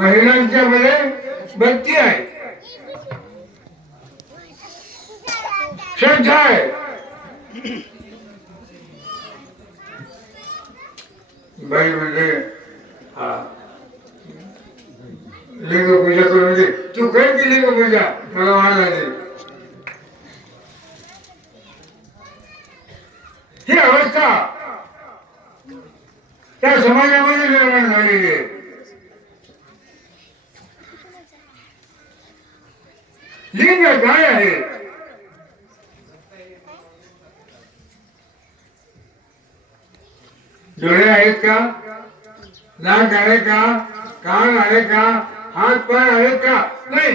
महिलांच्या मध्ये भक्ती आहे, श्रद्धा आहे. बाई म्हणजे हा लिंग पूजा करून दे, तू कर की लिंग पूजा, मला वाढ आली. ही अवस्था त्या समाजामध्ये निर्माण झालेली आहे. लिंग काय आहे? डोळे आहेत का? नाक आहे का? कान आहे का? हात पाय आहेत का? नाही.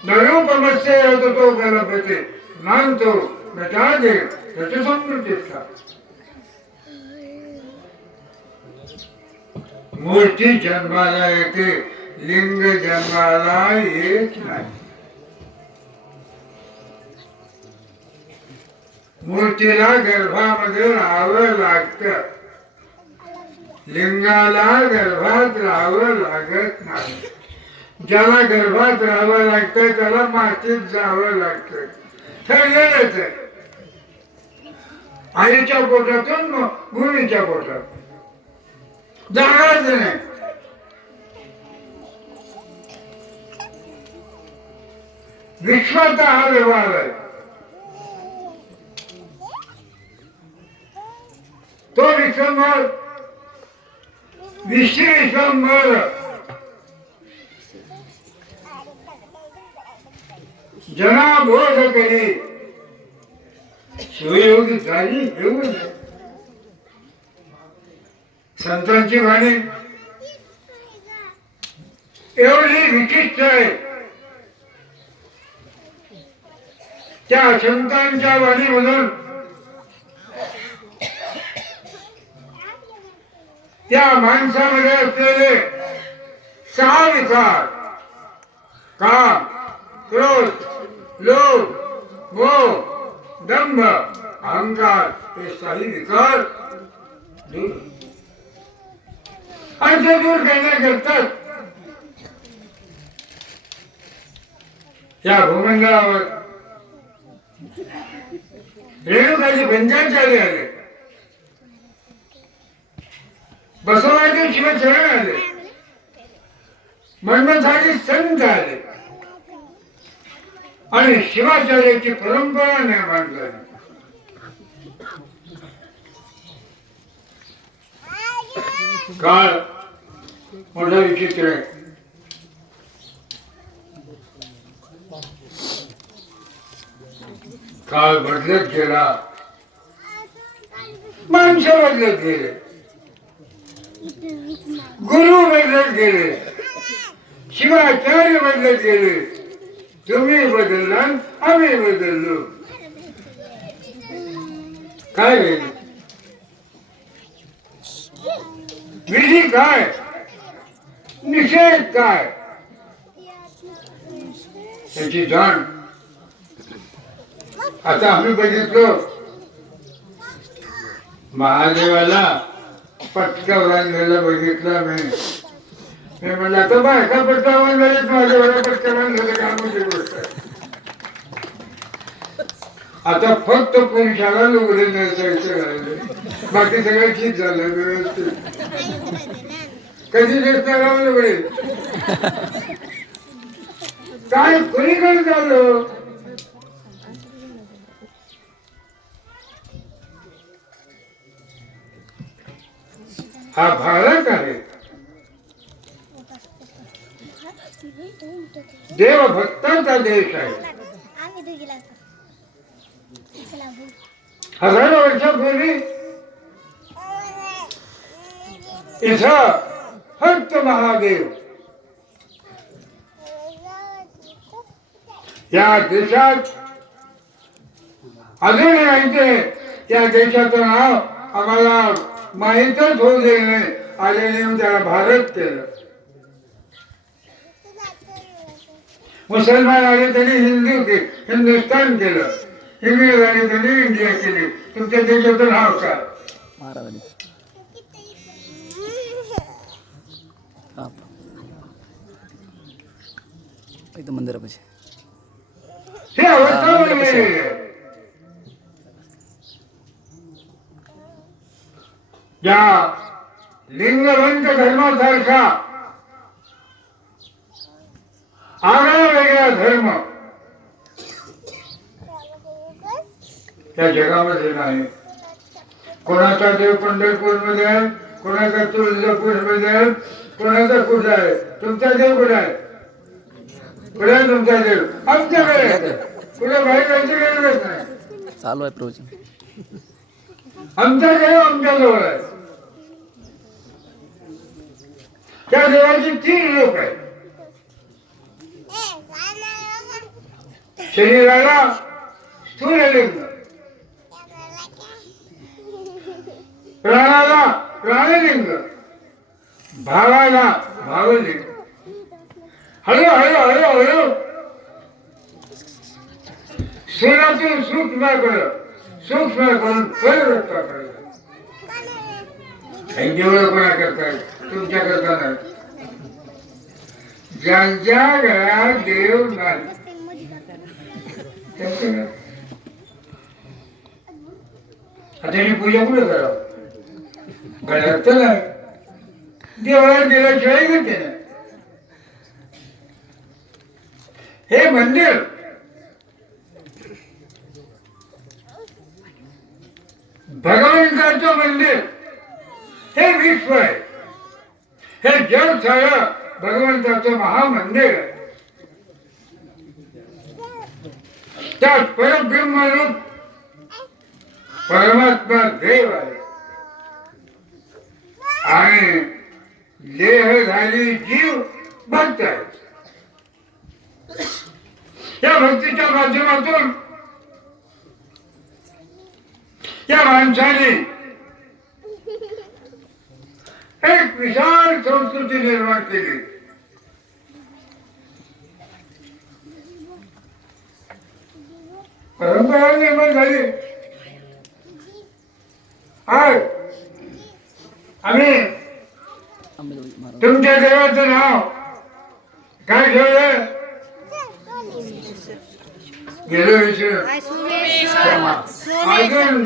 नरोपमस्य तो गणपती मानतो बेटा दे त्याची समृद्धीचा. मूर्ती जन्माला येते, लिंग जन्माला येत नाही. मूर्तीला गर्भामध्ये राहावं लागतं, लिंगाला गर्भात राहावं लागत नाही. ज्याला गर्भात राहावं लागतं त्याला मातीत जावं लागतं. ठरलेलंच आहे. आईच्या पोटातून भूमीच्या पोटात जागाच नाही. विश्वाचा हा व्यवहार आहे. तो विश्वंभर विश्वंभर जना बोध करी शिवयोगी झाली. येऊन संतांची वाणी एवढी विशिष्ट आहे. त्या संतांच्या वाणीमधून त्या माणसामध्ये असलेले 6 विकार, काम, क्रोध, लोभ, मोह, दंभ, अहंकार, हे 6 विकार दूर आणि ते दूर करण्याकरता या भूमंडळावर रेणुकाजी पंचाचार्य आले, बसवाचे शिवचरण आले, मन्मथाजी संत आले आणि शिवाचार्याची परंपरा निर्माण झाली. काळ मोठा विचित्र आहे. काळ बदलत गेला, माणसं बदलत गेले, गुरु बदलत गेले, शिवाचार्य बदलत गेले. तुम्ही बदलला, आम्ही बदललो. काय होईल? विधी काय, निषेध काय, त्याची जाण आता आम्ही बघितलो. महादेवाला पटका बांधलेला बघितला मी. म्हणलं आता बायका पटका बांधलेत, महादेवाला पटका बांधलेलं कामाची गोष्ट आहे. आता फक्त पुरुषाला लुगडे नेसायचं राहिले, बाकी सगळं ठीक झालं व्यवस्थित. कधी नेसणार लुगडे? काय कोणीकडे झालं? हा भारत आहे, देवभक्तांचा देश आहे. हजारो वर्षापूर्वी इथं फक्त महादेव. या देशात अजूनही माहिती, त्या देशाचं नाव आम्हाला माहीतच होऊ देणे आलेले, त्याला भारत केलं. मुसलमान आले त्यांनी हिंदुस्तान केलं, इंग्रज आले त्यांनी इंडिया केली. तुमच्या देशाचं नाव काय? इथं मंदिरापाशी हे अवस्था बनलेली आहे. या लिंगभंग धर्मासारखा आगळा वेगळा धर्म त्या जगामध्ये नाही. कोणाचा देव पंढरपूरमध्ये आहे, कोणाचा तुळजापूरमध्ये आहे, कोणाचा कुठं आहे. तुमचा देव कुठं आहे? कुठे आहे तुमचा देव? आमच्याकडे आहे. कुठे बाहेर जायची गरजच नाही. चालू आहे प्रवचन. आमचा देव आमच्या जवळ आहे. त्या देवाची 3 रूप आहे. शरीराला स्थूललिंग, प्राणाला प्राणलिंग, भावाला भावलिंग. हळू हळू हळू हळू स्थूलातून सूक्ष्माकडे, सूक्ष्माकडून परिवर्तनाकडे. एवढं कोणा करताय? तुमच्या करता नाही. ज्यांच्या घरात देव नाही त्यांनी पूजा कुठे करावं? गळ्यात तर नाही. देवळात गेल्याशिवाय घेते नाही. हे मंदिर भगवंताचं मंदिर, हे विश्व आहे. हे जग सारं भगवंताचं महामंदिर आहे. त्यात परब्रह्मरूप परमात्मा देव आहे आणि देह झाली जीव भक्त आहे. त्या भक्तीच्या माध्यमातून त्या माणसाने एक विशाल संस्कृती निर्माण केली. परंपरा निर्माण झाली. आज आम्ही तुमच्या देवाचं नाव काय ठेवलं? गेलो विषय अजून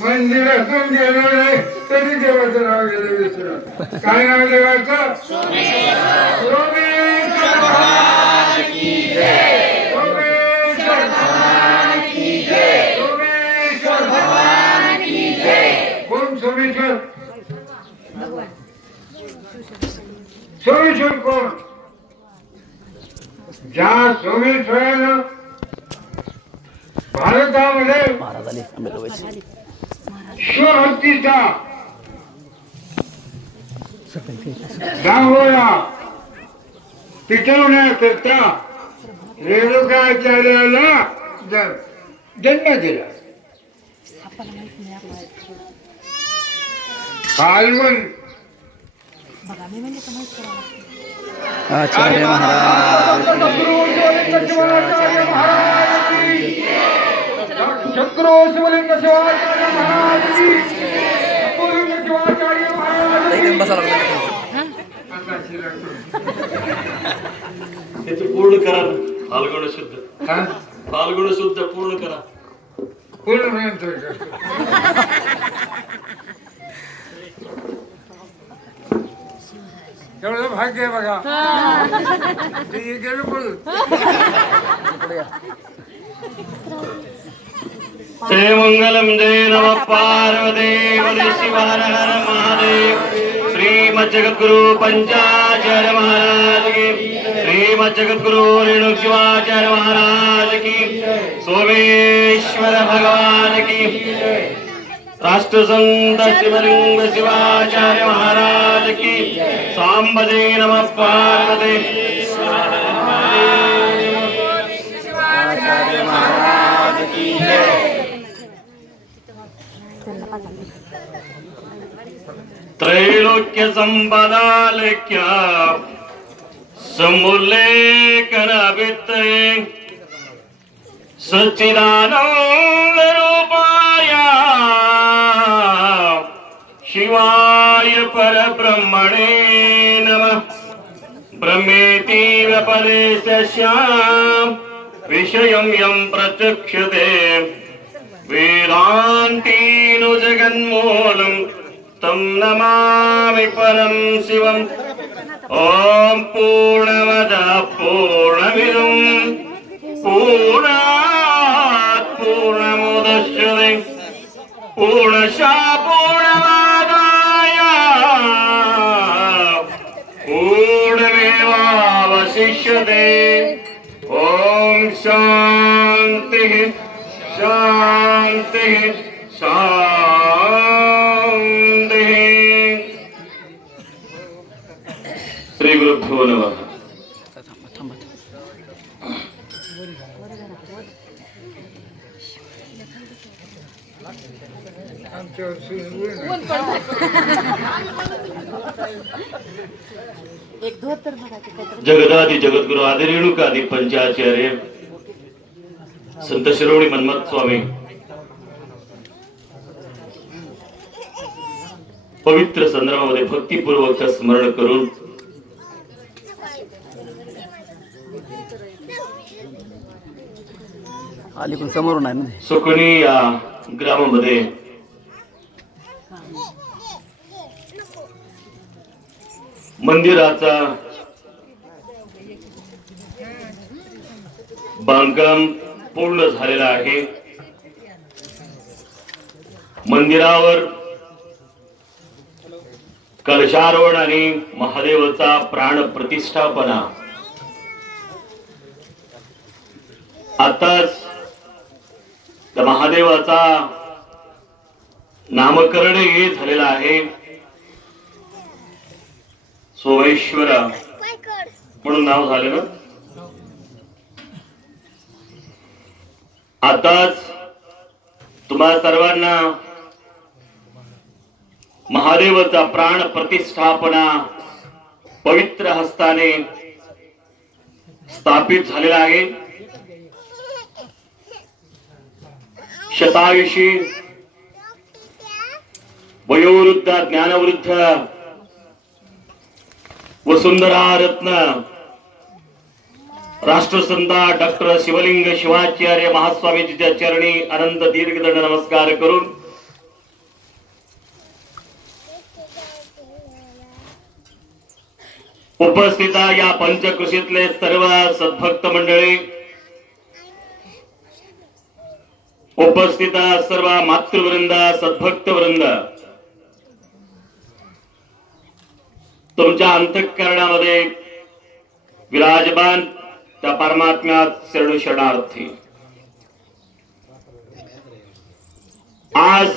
मंदिरातून गेलो नाही तरी देवाचं नाव गेलं विसरून. काय नाव देवाचं? सोमेश्वर भगवान की जय. सोमेश्वर भगवान की जय. सोमेश्वर भगवान की जय. कोण सोमेश्वर? सोमेश्वर कोण? ज्या सोमेश्वरानं भारतामध्ये महाराज आले आंबेडकरवाशी. शिवभक्तीचा दांगोळा पिटवण्याकरता रेणुकाचार्याला जन्म दिला. फाल्गुन आचार्य महाराज चक्रो शिवलिंग शिवाचार्य महाराज की. शिवाचार्य महाराज बसा लागला. त्याचं पूर्ण करा. फाल्गुण शुद्ध, फाल्गुण शुद्ध पूर्ण करा. पूर्ण एवढं भाग्य आहे बघा. ते गेलं पडून. जय मंगलम जय नमः पार्वती हर शिव हर हर महादेव. श्रीमद जगद्गुरु पंचाचार्य महाराज की. श्रीमद जगद्गुरु रेणु शिवाचार्य महाराज की. सोमेश्वर भगवान की. राष्ट्रसंत शिवलिंग शिवाचार्य महाराज की. सांबदे नमः पार्वती शिवाचार्य महाराज की जय. त्रैलोक्य संपदालेख्य समुल्लेखन वित्तये सच्चिदानंद रूपाय शिवाय परब्रह्मणे नमः. ब्रह्मेति व्यपदेशस्याम् विषयं यं प्रचक्षते वेदान्तेन जगन्मूलं तं नमामि परं शिवम् ॐ पूर्णमदः पूर्णमिदं पूर्णात् पूर्णमुदच्यते पूर्णशः पूर्णमादाय पूर्णमेवावशिष्यते ॐ शान्तिः शान्तिः शान्तिः श्री गुरुभ्यो नमः. आमच्यावर सुरू जगदादि जगद्गुरु आदि रेणुकादि पंचाचार्य संत शिरोमणी मन्मथ स्वामी पवित्र संदर्भामध्ये भक्तिपूर्वक स्मरण करून अलीकडून समोरून आहे ना ते. सुकुनी या ग्रामामध्ये मंदिराचा बांधकाम पूर्ण झालेला आहे. मंदिरावर कलशारोहण आणि महादेवाचा प्राण प्रतिष्ठापना आताच त्या महादेवाचा नामकरण हे झालेला आहे. सोमेश्वर म्हणून नाव झाले ना. आताच तुम्हा सर्वांना महादेवाचा प्राण प्रतिष्ठापना पवित्र हस्ताने स्थापित झालेला आहे. शतायुषी वयोवृद्ध ज्ञानवृद्ध वसुंधरा रत्न राष्ट्रसंता डॉक्टर शिवलिंग शिवाचार्य महास्वामीजीच्या चरणी अनंत दीर्घदंड नमस्कार करून उपस्थित या पंचकृषीतले सर्व सद्भक्त मंडळी, उपस्थित सर्व मातृवृंद सद्भक्त वृंद, तुमच्या अंतःकरणामध्ये विराजमान त्या परमात्म्यात शरणू शरणार्थी. आज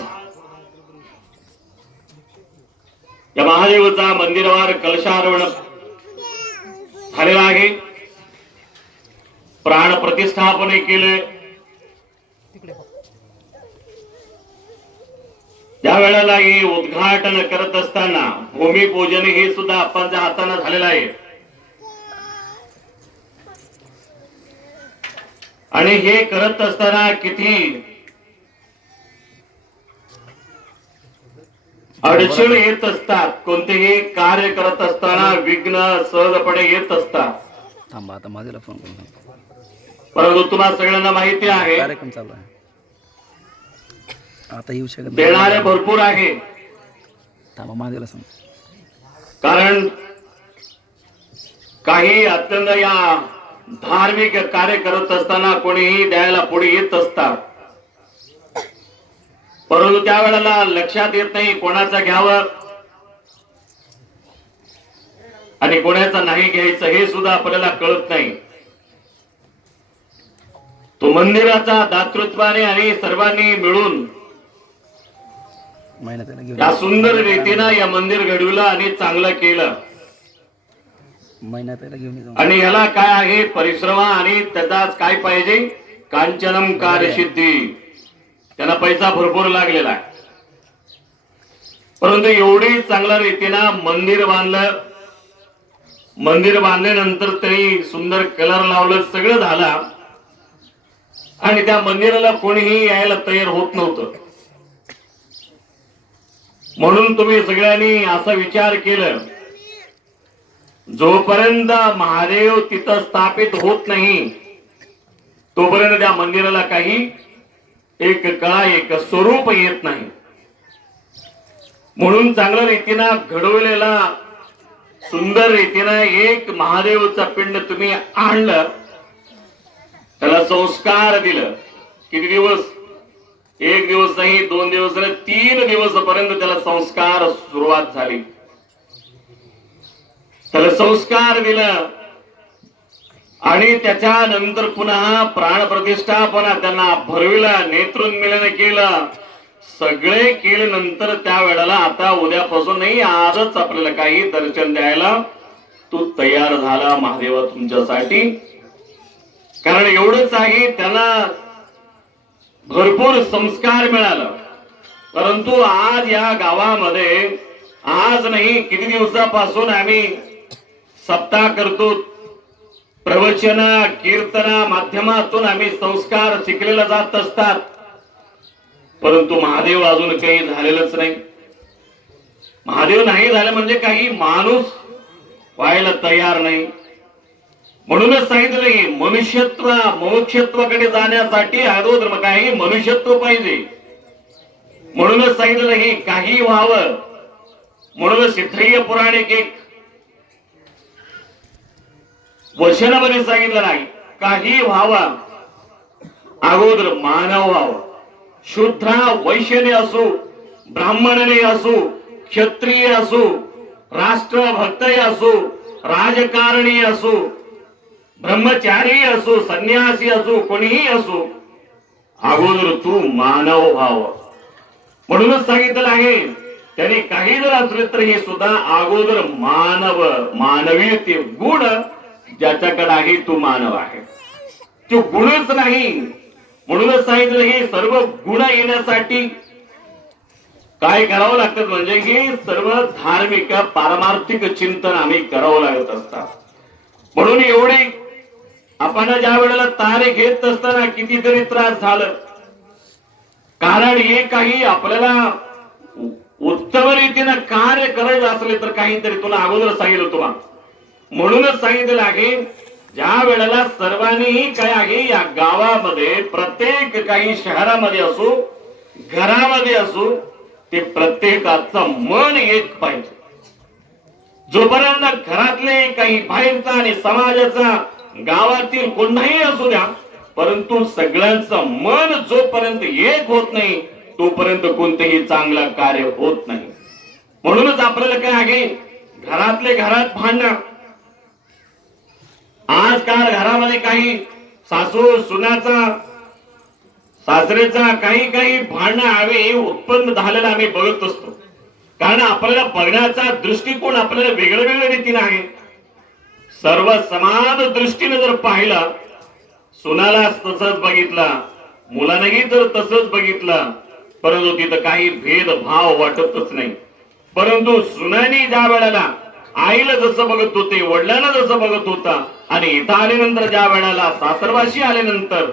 या महादेवाचा मंदिरावर कलशारोहण झालेला आहे. प्राण प्रतिष्ठापने केले. ज्या वेळेला हे उद्घाटन करत असताना भूमिपूजन हे सुद्धा आपणच्या हाताने झालेलं आहे. आणि हे करत असताना किती अडचण येत असतात. कोणतेही कार्य करत असताना विघ्न सहजपणे येत असतात. थांबा आता माझ्याला फोन करून सांगतो. परंतु तुम्हाला सगळ्यांना माहिती आहे कार्यक्रम चालू आहे आता येऊ शकत नाही. देणारे भरपूर आहे. थांबा माझ्याला सांग. कारण काही अत्यंत या धार्मिक कार्य करत असताना कोणीही द्यायला पुढे येत असतात. परंतु त्यावेळेला लक्षात येत नाही कोणाचं घ्यावं आणि कोणाचं नाही घ्यायचं हे सुद्धा आपल्याला कळत नाही. तो मंदिराचा दातृत्वाने आणि सर्वांनी मिळून महिन्यात घेऊन या सुंदर रीतीनं या मंदिर घडविलं आणि चांगलं केलं. महिन्यात घेऊन जाऊ. आणि याला काय आहे परिश्रम आणि त्याचाच काय पाहिजे कांचनम कार्यसिद्धी. त्यांना पैसा भरपूर लागलेला आहे. परंतु एवढी चांगल्या रीतीनं मंदिर बांधलं. मंदिर बांधल्यानंतर तरी सुंदर कलर लावलं सगळं झालं आणि त्या मंदिराला कोणीही यायला तयार होत नव्हतं. म्हणून तुम्ही सगळ्यांनी असा विचार केला जोपर्यंत महादेव तिथं स्थापित होत नाही तोपर्यंत त्या मंदिराला काही एक कळा एक स्वरूप येत नाही. म्हणून चांगल्या रीतीनं घडवलेला सुंदर रीतीनं एक महादेवचा पिंड तुम्ही आणलं, त्याला संस्कार दिलं. किती दिवस? 1 दिवस नाही, 2 दिवस नाही, 3 दिवसापर्यंत त्याला संस्कार सुरुवात झाली. त्याला संस्कार दिलं आणि त्याच्यानंतर पुन्हा प्राणप्रतिष्ठापना त्यांना भरविला, नेत्रोन्मिलन केलं, सगळे केल्यानंतर त्या वेळेला आता उद्यापासून नाही, आजच आपल्याला काही दर्शन द्यायला तू तयार झाला महादेवा तुमच्यासाठी. कारण एवढंच आहे, त्यांना भरपूर संस्कार मिळाला. परंतु आज या गावामध्ये आज नाही किती दिवसापासून आम्ही सप्ताह करतो, प्रवचन कीर्तना माध्यमातून आम्ही संस्कार शिकलेला जात असतात. परंतु महादेव अजून काही झालेलंच नाही. महादेव नाही झालं म्हणजे काही माणूस व्हायला तयार नाही. म्हणूनच सांगितलं की मनुष्यत्व मोक्षत्वाकडे जाण्यासाठी अगोदर काही मनुष्यत्व पाहिजे. म्हणूनच सांगितलं की काही व्हावं. म्हणूनच सिद्धय्य पुराणिक एक वचनामध्ये सांगितलं नाही, काही व्हावा अगोदर मानव व्हावा. शुद्ध वैश्यने असो, ब्राह्मणने असो, क्षत्रिय असो, राष्ट्रभक्त असो, राजकारणी असो, ब्रह्मचारी असो, संन्यासी असो, कोणीही असो, अगोदर तू मानव व्हाव. म्हणूनच सांगितलं आहे, त्याने काही जर असले तर हे सुद्धा अगोदर मानव, मानवी ते गुण ज्याच्याकडे आहे तो मानव आहे, तो गुणच नाही. म्हणूनच सांगितलं हे सर्व गुण येण्यासाठी काय करावं लागतं म्हणजे हे सर्व धार्मिक पारमार्थिक चिंतन आम्ही करावं लागत असतात. म्हणून एवढे आपण ज्या वेळेला तारे घेत असताना कितीतरी त्रास झालं. कारण हे काही आपल्याला उत्तम रीतीनं कार्य करायचं असले तर काहीतरी तुला अगोदर सांगितलं तुम्हाला. म्हणूनच सांगितलं आहे ज्या वेळेला सर्वांनी काय आहे या गावामध्ये प्रत्येक काही शहरामध्ये असो घरामध्ये असो ते प्रत्येकाचं मन एक पाहिजे. जोपर्यंत घरातले काही बाहेरचा आणि समाजाचा गावातील कोणाही असू द्या, परंतु सगळ्यांचं मन जोपर्यंत एक होत नाही तोपर्यंत कोणतेही चांगलं कार्य होत नाही. म्हणूनच आपल्याला काय आहे घरातले घरात भांडणं. आजकाल घरामध्ये काही सासू सुनाचा सासरेचा काही काही भांडणं आम्ही उत्पन्न झालेलं आम्ही बघत असतो. कारण आपल्याला बघण्याचा दृष्टिकोन आपल्याला वेगळ्या वेगळ्या रीतीने आहे. सर्व समान दृष्टीने जर पाहिला, सुनाला तसंच बघितला, मुलानेही जर तसंच बघितलं, परंतु तिथं काही भेदभाव वाटतच नाही. परंतु सुनानी ज्या वेळेला आईला जसं बघत होते, वडिलांना जसं बघत होता, आणि इथं आल्यानंतर ज्या वेळेला सासरवाशी आल्यानंतर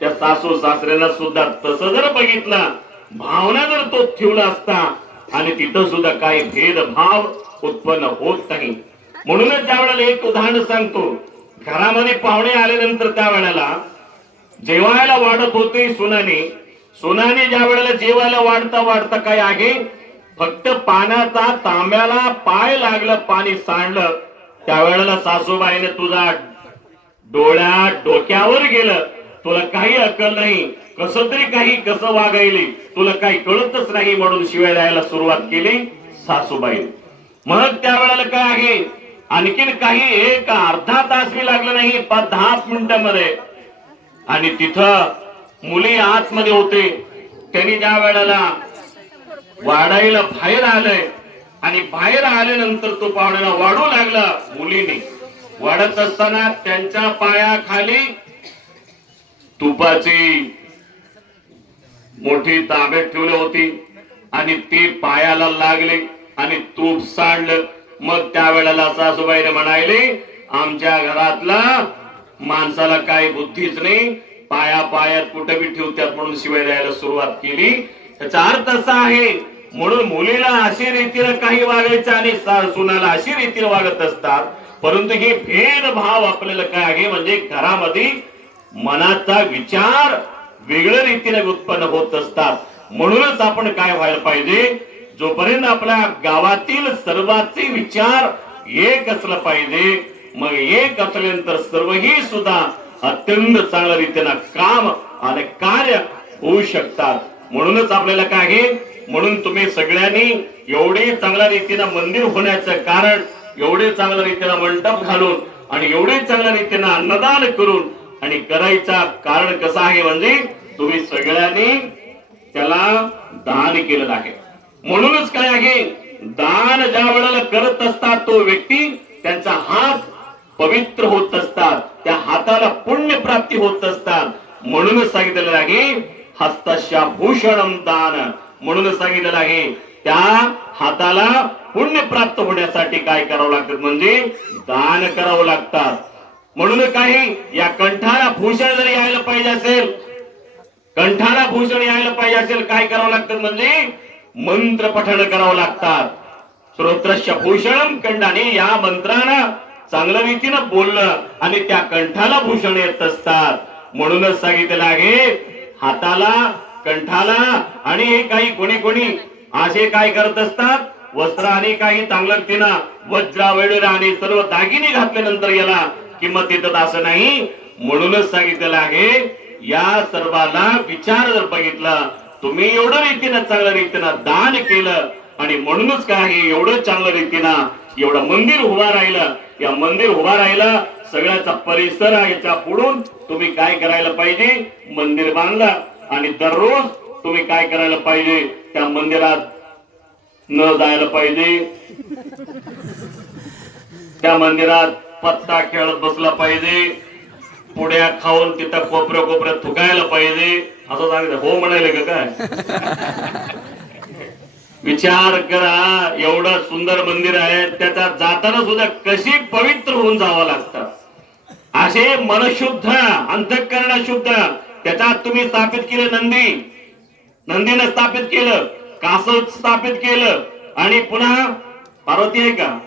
त्या सासू सासऱ्यांना सुद्धा तसं जर बघितलं, भावना जर तो ठेवला असता आणि तिथं सुद्धा काही भेदभाव उत्पन्न होत नाही. म्हणूनच ज्या वेळेला एक उदाहरण सांगतो. घरामध्ये पाहुणे आल्यानंतर त्या वेळेला जेवायला वाढत होते सुनाने ज्या वेळेला जेवायला वाढता वाढता काय आहे फक्त पाण्याचा तांब्याला पाय लागलं, पाणी सांडलं, त्यावेळेला सासूबाईने तुझा डोक्यावर गेलं, तुला काही अक्कल नाही, कसं तरी काही कसं वागायली, तुला काही कळतच नाही म्हणून शिवाय द्यायला सुरुवात केली सासूबाई. मग त्यावेळेला काय आहे आणखीन काही एक अर्धा तास बी लागला नाही, 5-10 मिनिटांमध्ये, आणि तिथं मुली आतमध्ये होते. त्यांनी ज्या वेळेला वाढायला बाहेर आलंय आणि बाहेर आल्यानंतर तो पाहुण्याला वाढू लागला. मुलीने वाढत असताना त्यांच्या पायाखाली तुपाची मोठी तांबे ठेवली होती आणि ती पायाला लागले आणि तूप सांडलं. मग त्यावेळेला सासूबाईने म्हणाले, आमच्या घरातला माणसाला काही बुद्धीच नाही, पायात कुठे बी ठेवतात म्हणून शिवाय द्यायला सुरुवात केली. त्याचा अर्थ असा आहे, म्हणून मुलीला अशी रीतीने काही वागायचं आणि सुनाला अशी रीतीने वागत असतात. परंतु हे भेदभाव आपल्याला काय आहे म्हणजे घरामध्ये मनाचा विचार वेगळ्या रीतीने उत्पन्न होत असतात। म्हणूनच आपण काय व्हायला पाहिजे, जोपर्यंत आपल्या गावातील सर्वांचे विचार एक असलं पाहिजे, मग एक असल्यानंतर सर्वही सुद्धा अत्यंत चांगल्या रीतीने काम आणि कार्य होऊ शकतात। म्हणूनच आपल्याला काय आहे, म्हणून तुम्ही सगळ्यांनी एवढे चांगल्या रीतीनं मंदिर होण्याचं कारण, एवढे चांगल्या रीतीनं मंडप घालून आणि एवढे चांगल्या रीतीनं अन्नदान करून आणि करायचा कारण कसं आहे म्हणजे तुम्ही सगळ्यांनी त्याला दान केलेलं आहे। म्हणूनच काय आहे, दान ज्या वेळेला करत असतात तो व्यक्ती त्यांचा हात पवित्र होत असतात, त्या हाताला पुण्य प्राप्ती होत असतात। म्हणूनच सांगितलेलं आहे हस्तस्या भूषणम दान, म्हणूनच सांगितलेलं आहे त्या हाताला पुण्य प्राप्त होण्यासाठी काय करावं लागतं म्हणजे दान करावं लागतात। म्हणून काही या कंठाला भूषण जर यायला पाहिजे असेल, कंठाला भूषण यायला पाहिजे असेल काय करावं लागतं म्हणजे मंत्र पठण करावं लागतात। श्रोत्रस्य भूषणम कंठाने, या मंत्रानं चांगल्या रीतीनं बोललं आणि त्या कंठाला भूषण येत असतात। म्हणूनच सांगितलेलं आहे हाताला, कंठाला आणि हे काही कोणी कोणी असे काय करत असतात, वस्त्र आणि काही चांगल्या रीतीनं वज्र वैडूर्य आणि सर्व दागिने घातल्यानंतर याला किंमत येतात असं नाही। म्हणूनच सांगितलेलं आहे या सर्वाला विचार जर बघितला, तुम्ही एवढं रीतीनं चांगल्या रीतीनं दान केलं आणि म्हणूनच काय आहे एवढं चांगल्या रीतीनं एवढं मंदिर उभा राहिलं, या मंदिर उभा राहिलं सगळ्याचा परिसर याच्या पुढून तुम्ही काय करायला पाहिजे, मंदिर बांधला आणि दररोज तुम्ही काय करायला पाहिजे, त्या मंदिरात न जायला पाहिजे, त्या मंदिरात पत्ता खेळत बसला पाहिजे, पुड्या खाऊन तिथं कोपऱ्यात थुकायला पाहिजे असं सांगितलं। हो म्हणाले का काय? विचार करा, एवढं सुंदर मंदिर आहे, त्याच्यात जाताना सुद्धा कशी पवित्र होऊन जावं लागतं। असे मनशुद्ध, अंतःकरण शुद्ध, त्याच्यात तुम्ही स्थापित केले नंदीनं स्थापित केलं, कासव स्थापित केलं आणि पुन्हा पार्वती आहे का,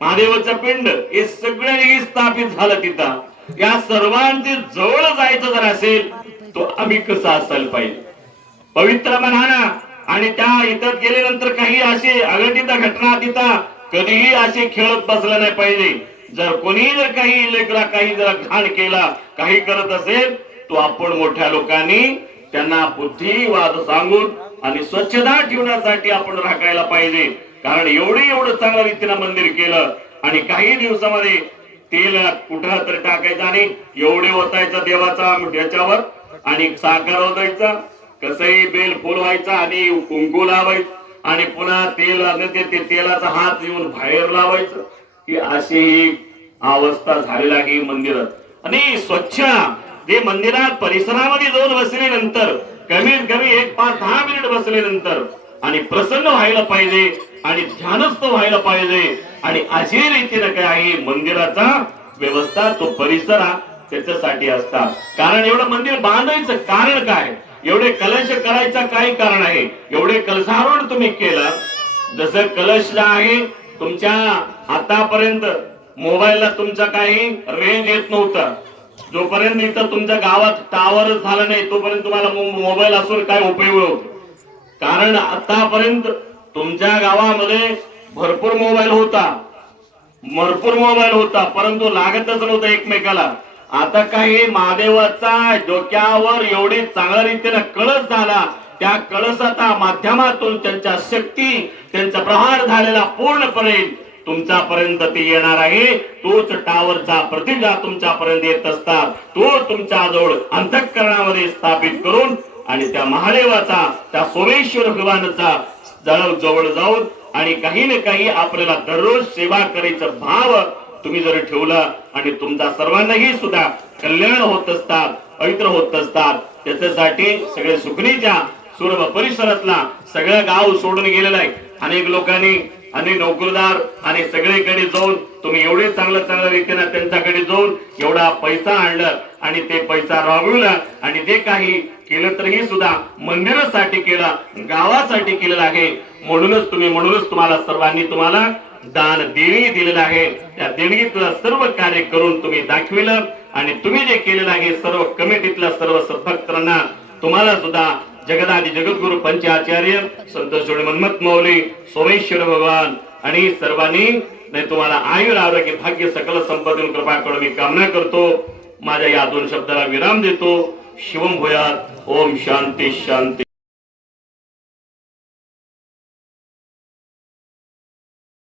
महादेवाचं पिंड, हे सगळं स्थापित झालं तिथं। या सर्वांचे जवळ जायचं जर असेल तो आम्ही कसा असायला पाहिजे, पवित्र म्हणा ना। आणि त्या इथं गेल्यानंतर काही असे अघटित घटना तिथं कधीही असे खेळत बसलं नाही पाहिजे। जर कोणी जर काही लेकरा काही जर घाण केला, काही करत असेल तो आपण मोठ्या लोकांनी त्यांना बुद्धिवाद सांगून आणि स्वच्छता ठेवण्यासाठी आपण राखायला पाहिजे। कारण एवढं चांगल्या रीतीनं मंदिर केलं आणि काही दिवसामध्ये तेल कुठं तर टाकायचं आणि एवढे ओतायचं देवाचा याच्यावर आणि साखर ओतायचा, कसंही बेल फुल व्हायचा आणि कुंकू लावायचं आणि पुन्हा तेल ते तेलाचा हात येऊन बाहेर लावायचं, ही अशी ही अवस्था झालेली आहे मंदिरात। आणि स्वच्छ जे मंदिरात परिसरामध्ये जाऊन बसल्यानंतर कमीत कमी 5-10 मिनिट बसल्यानंतर आणि प्रसन्न व्हायला पाहिजे आणि ध्यानस्थ व्हायला पाहिजे। आणि अशी रीतीने काय आहे मंदिराचा व्यवस्था, तो परिसर त्याच्यासाठी असतात। कारण एवढं मंदिर बांधायचं कारण काय, एवढे कलश करायचं काय कारण आहे, एवढे कलशारोहण तुम्ही केलं, जसं कलश आहे तुमच्या आतापर्यंत मोबाईलला तुमचा काही रेंज येत नव्हतं, जोपर्यंत इथं तुमच्या गावात टावर झाला नाही तोपर्यंत तुम्हाला मोबाईल असून काय उपयोग होतो। कारण आतापर्यंत तुमच्या गावामध्ये भरपूर मोबाईल होता, परंतु लागतच नव्हतं एकमेकाला। आता काही महादेवाचा डोक्यावर एवढी चांगल्या रीतीने कळस झाला, त्या कळसाच्या माध्यमातून त्यांच्या शक्ती, त्यांचा प्रहार झालेला पूर्णपणे तुमच्यापर्यंत ते येणार आहे। तोच टावरचा प्रतिजा तुमच्यापर्यंत येत असतात, तो तुमच्या जवळ अंतःकरणामध्ये स्थापित करून आणि त्या महादेवाचा, त्या सोमेश्वर भगवानाचा जवळ जाऊन आणि काही ना काही आपल्याला दररोज सेवा करायचं भाव तुम्ही जर ठेवला आणि तुमचा सर्वांनाही सुद्धा कल्याण होत असतात, पवित्र होत असतात। त्याच्यासाठी सगळे सुकणीच्या सुरभ परिसरातला सगळं गाव सोडून गेलेलं आहे। अनेक लोकांनी आणि नोकरदार आणि सगळीकडे जाऊन तुम्ही एवढे चांगल्या रीतीने त्यांच्याकडे जाऊन एवढा पैसा आणला आणि ते पैसा राबविला आणि जे काही केलं तरीही सुद्धा मंदिरासाठी केलं, गावासाठी केलेलं आहे। म्हणूनच तुम्हाला सर्वांनी तुम्हाला दान देणगी दिलेलं आहे. त्या देणगीतलं सर्व कार्य करून तुम्ही दाखविलं आणि तुम्ही जे केलेलं आहे सर्व कमिटीतल्या सर्व सद्भक्तांना, तुम्हाला सुद्धा जगदादि जगद्गुरु पंचाचार्य संत सोडे मन्मथ मौली सोमेश्वर भगवान आणि सर्वांनी तुम्हाला आयुर आरोग्य भाग्य सकल संपदेन कृपा करून मी कामना करतो. माझ्या या 2 शब्दाला विराम देतो. शिवम भूयात. ओम शांती शांती.